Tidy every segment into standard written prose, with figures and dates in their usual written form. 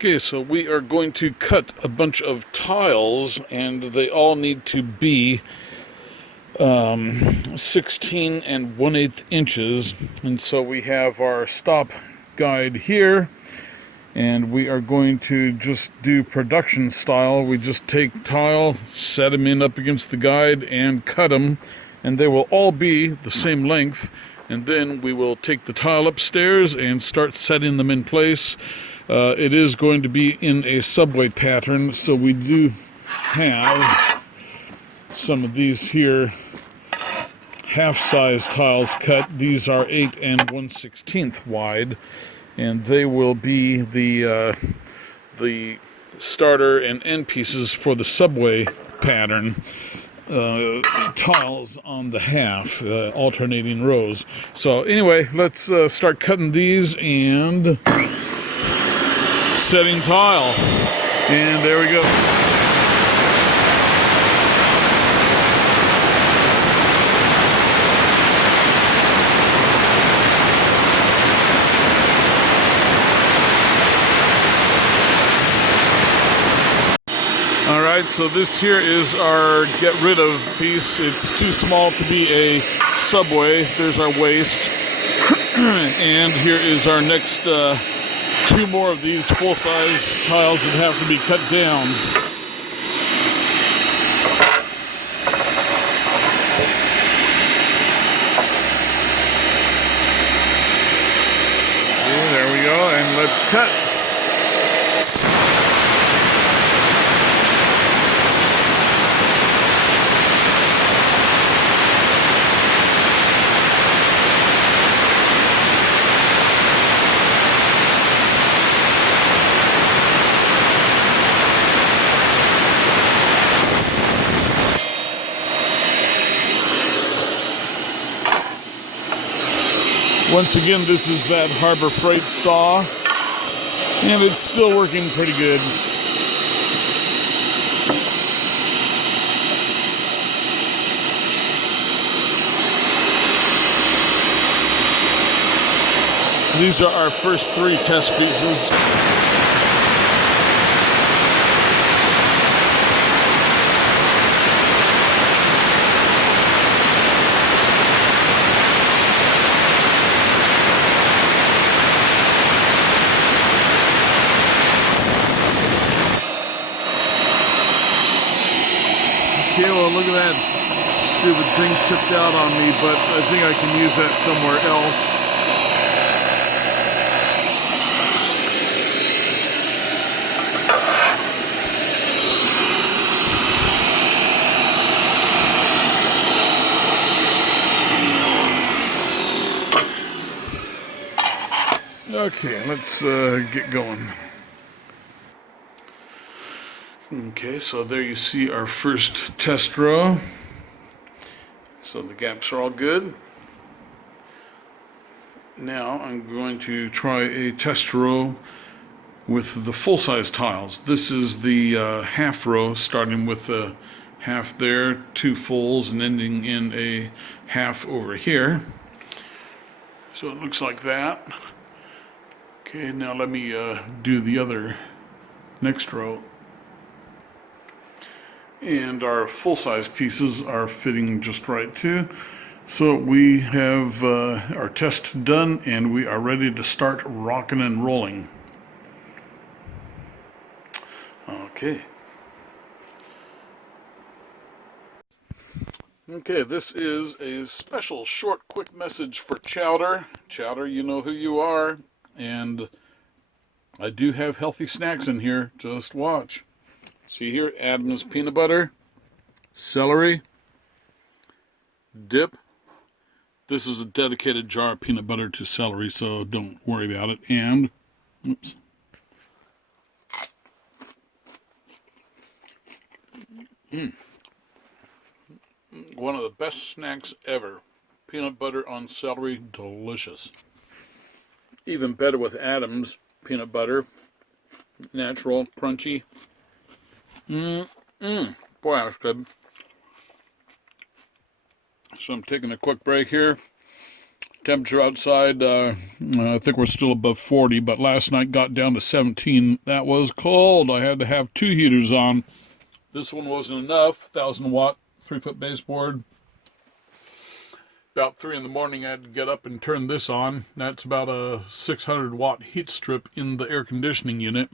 Okay, so we are going to cut a bunch of tiles, and they all need to be 16 and 1/8 inches. And so we have our stop guide here, and we are going to just do production style. We just take tile, set them in up against the guide, and cut them, and they will all be the same length. And then we will take the tile upstairs and start setting them in place. It is going to be in a subway pattern, so we do have some of these here half-size tiles cut. These are 8 and 1/16 wide, and they will be the starter and end pieces for the subway pattern. Tiles on the half, alternating rows. So anyway, let's start cutting these and setting tile. And there we go. Alright, so this here is our get rid of piece. It's too small to be a subway. There's our waste. And here is our next two more of these full-size tiles that have to be cut down. Okay, there we go, and let's cut. Once again, this is that Harbor Freight saw, and it's still working pretty good. These are our first 3 test pieces. Okay, well, look at that stupid thing chipped out on me, but I think I can use that somewhere else. Okay, let's get going. Okay, so there you see our first test row. So the gaps are all good. Now I'm going to try a test row with the full-size tiles. This is the half row, starting with the half there, 2 fulls, and ending in a half over here. So it looks like that. Okay, now let me do the other next row. And our full-size pieces are fitting just right too. So we have our test done, and we are ready to start rocking and rolling. Okay. Okay, this is a special short quick message for Chowder. Chowder, you know who you are, and I do have healthy snacks in here. Just watch. See here, Adams peanut butter, celery, dip. This is a dedicated jar of peanut butter to celery, so don't worry about it. And, oops. One of the best snacks ever. Peanut butter on celery, delicious. Even better with Adams peanut butter, natural, crunchy. Boy, that's good. So I'm taking a quick break here. Temperature outside, I think we're still above 40, but last night got down to 17. That was cold. I had to have 2 heaters on. This one wasn't enough. 1,000-watt, 3-foot baseboard. About 3 in the morning, I had to get up and turn this on. That's about a 600-watt heat strip in the air conditioning unit.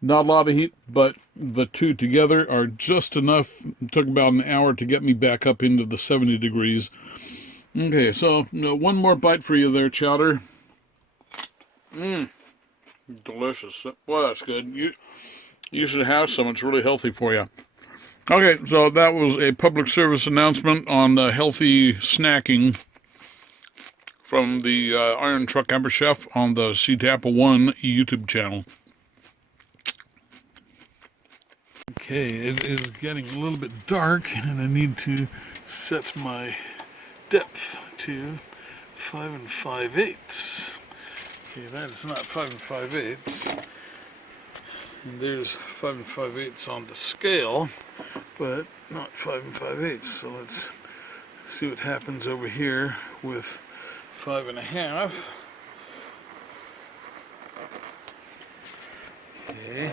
Not a lot of heat, but the two together are just enough. It took about an hour to get me back up into the 70 degrees. Okay, so one more bite for you there, Chowder. Delicious. Boy, that's good. You should have some. It's really healthy for you. Okay, so that was a public service announcement on healthy snacking from the Iron Truck Amber Chef on the CTAPA 1 YouTube channel. Okay, it is getting a little bit dark, and I need to set my depth to 5 5/8. Okay, that is not 5 5/8. And there's 5 5/8 on the scale, but not 5 5/8. So let's see what happens over here with 5 1/2. Okay.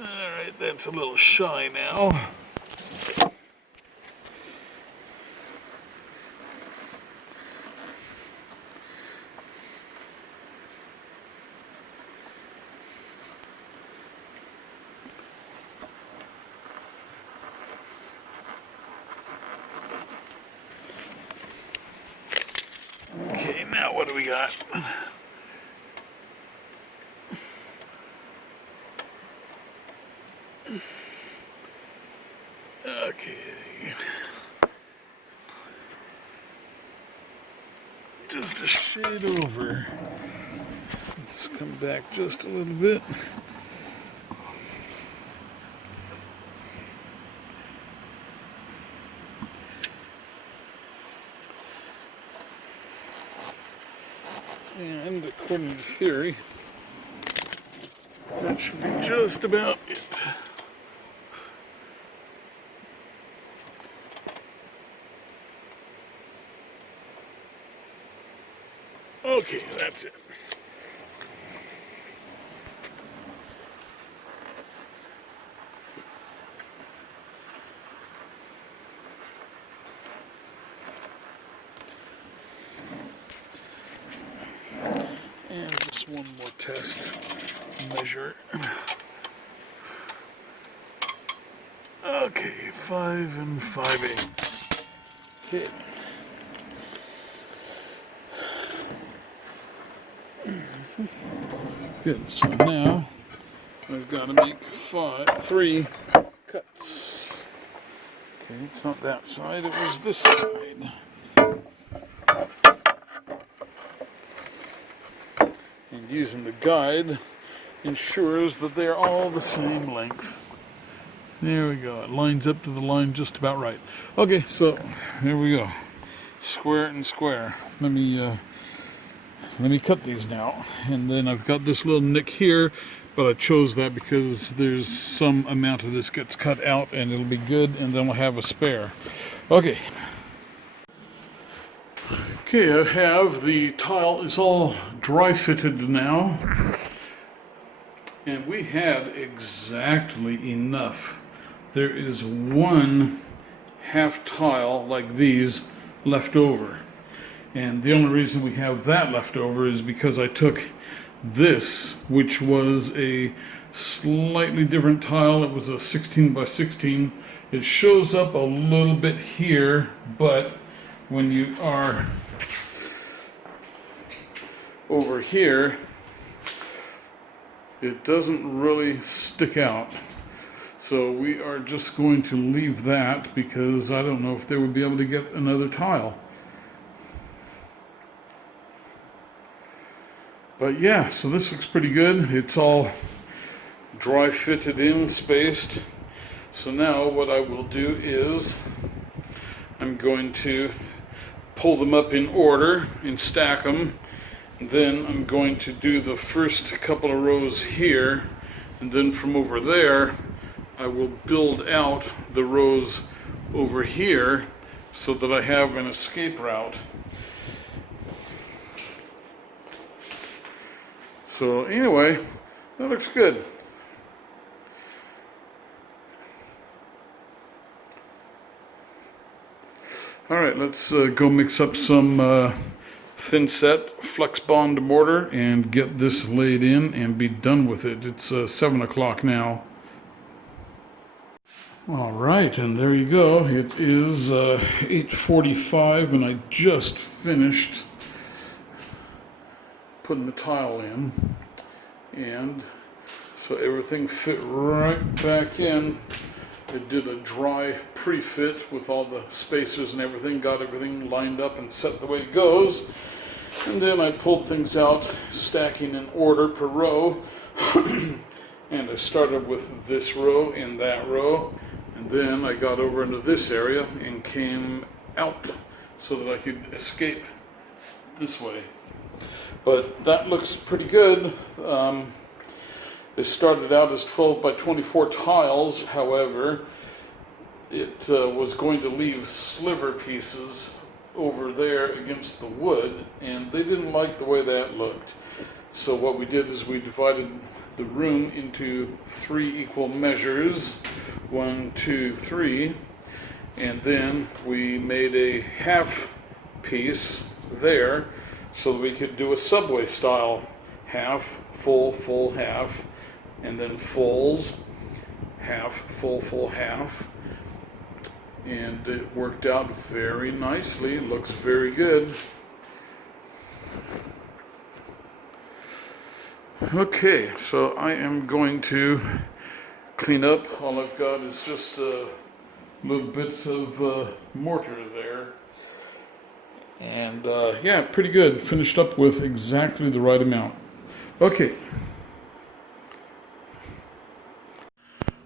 Alright, that's a little shy now. Okay, now what do we got? Okay. Just a shade over. Let's come back just a little bit. And according to theory, that should be just about it. Okay, that's it. And just one more test measure. Okay, 5 5/8. Okay. Good, so now I've got to make 3 cuts. Okay, it's not that side, it was this side. And using the guide ensures that they're all the same length. There we go, it lines up to the line just about right. Okay, so here we go. Square and square. Let me cut these now. And then I've got this little nick here, but I chose that because there's some amount of this gets cut out and it'll be good, and then we'll have a spare. Okay. Okay, I have the tile is all dry fitted now. And we had exactly enough. There is 1 half tile like these left over. And the only reason we have that left over is because I took this, which was a slightly different tile. It was a 16 by 16. It shows up a little bit here, but when you are over here, it doesn't really stick out. So we are just going to leave that because I don't know if they would be able to get another tile. But yeah, so this looks pretty good. It's all dry fitted in, spaced. So now what I will do is I'm going to pull them up in order and stack them. And then I'm going to do the first couple of rows here, and then from over there I will build out the rows over here so that I have an escape route. So anyway, that looks good. All right, let's go mix up some thin set flex bond mortar and get this laid in and be done with it. It's 7 o'clock now. All right, and there you go. It is 8:45 and I just finished putting the tile in, and so everything fit right back in. It did a dry pre-fit with all the spacers and everything, got everything lined up and set the way it goes. And then I pulled things out, stacking in order per row. And I started with this row and that row. And then I got over into this area and came out so that I could escape this way. But that looks pretty good. It started out as 12 by 24 tiles, however, it was going to leave sliver pieces over there against the wood, and they didn't like the way that looked. So what we did is we divided the room into 3 equal measures, 1, 2, 3, and then we made a half piece there so that we could do a subway style half, full, full, half, and then fulls, half, full, full, half. And it worked out very nicely. Looks very good. Okay, so I am going to clean up. All I've got is just a little bit of mortar there. And yeah, pretty good. Finished up with exactly the right amount. Okay.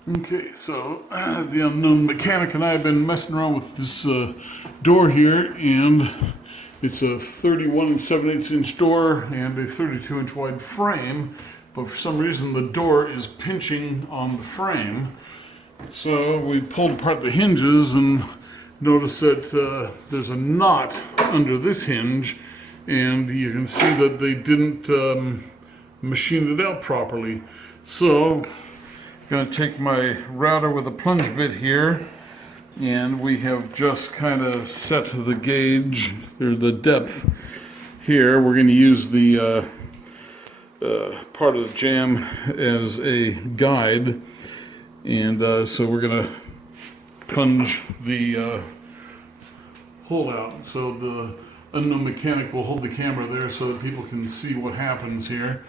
Okay, so the unknown mechanic and I have been messing around with this door here, and it's a 31 7/8 inch door and a 32 inch wide frame, but for some reason the door is pinching on the frame. So we pulled apart the hinges and noticed that there's a knot under this hinge, and you can see that they didn't machine it out properly. So I'm going to take my router with a plunge bit here, and we have just kind of set the gauge, or the depth here. We're going to use the part of the jamb as a guide, and so we're going to plunge the hole out. So the unknown mechanic will hold the camera there so that people can see what happens here.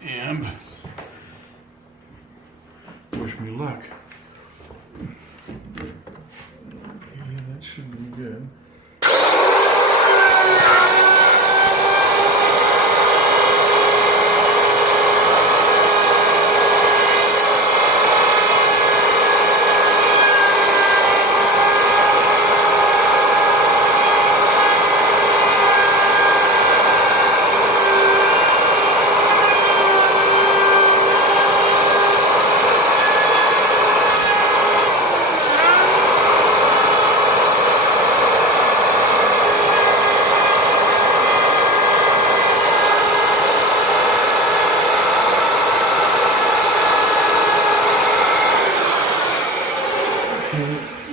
And wish me luck. Okay, that should be good.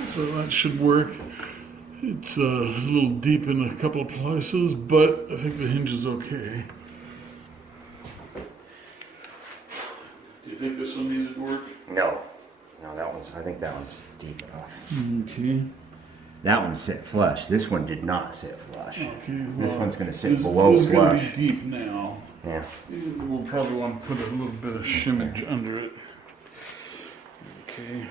So that should work. It's a little deep in a couple of places, but I think the hinge is okay. Do you think this one needed work? No, that one's. I think that one's deep enough. Okay. That one sit flush. This one did not sit flush. Okay. This one's going to sit this, below this flush. This is going to be deep now. Yeah. We'll probably want to put a little bit of shimmage under it. Okay.